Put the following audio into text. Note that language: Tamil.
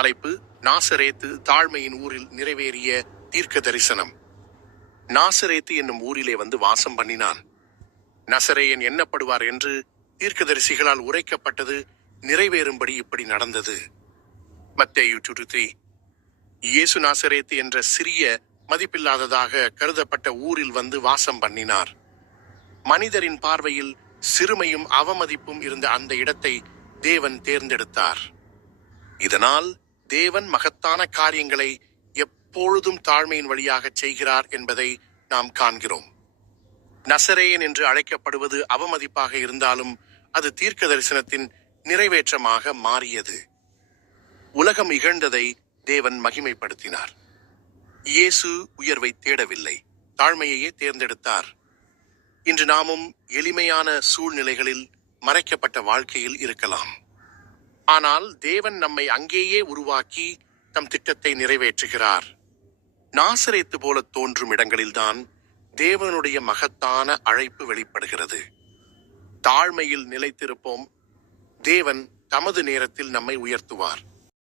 தலைப்பு: நாசரேத்து தாழ்மையின் ஊரில் நிறைவேறிய தீர்க்க தரிசனம். நாசரேத்து என்னும் ஊரிலே வந்து வாசம் பண்ணினான். நசரேயன் எண்ணப்படுவார் என்று தீர்க்கதரிசிகளால் உரைக்கப்பட்டது நிறைவேறும்படி இப்படி நடந்தது. மத்தேயு 2:3. இயேசு நாசரேத்து என்ற சிறிய மதிப்பில்லாததாக கருதப்பட்ட ஊரில் வந்து வாசம் பண்ணினார். மனிதரின் பார்வையில் சிறுமையும் அவமதிப்பும் இருந்த அந்த இடத்தை தேவன் தேர்ந்தெடுத்தார். இதனால் தேவன் மகத்தான காரியங்களை எப்பொழுதும் தாழ்மையின் வழியாக செய்கிறார் என்பதை நாம் காண்கிறோம். நசரேயன் என்று அழைக்கப்படுவது அவமதிப்பாக இருந்தாலும் அது தீர்க்க தரிசனத்தின் நிறைவேற்றமாக மாறியது. உலகம் இகழ்ந்ததை தேவன் மகிமைப்படுத்தினார். இயேசு உயர்வை தேடவில்லை, தாழ்மையையே தேர்ந்தெடுத்தார். இன்று நாமும் எளிமையான சூழ்நிலைகளில் மறைக்கப்பட்ட வாழ்க்கையில் இருக்கலாம். ஆனால் தேவன் நம்மை அங்கேயே உருவாக்கி தம் திட்டத்தை நிறைவேற்றுகிறார். நாசரேத்து போல தோன்றும் இடங்களில்தான் தேவனுடைய மகத்தான அழைப்பு வெளிப்படுகிறது. தாழ்மையில் நிலைத்திருப்போம், தேவன் தமது நேரத்தில் நம்மை உயர்த்துவார்.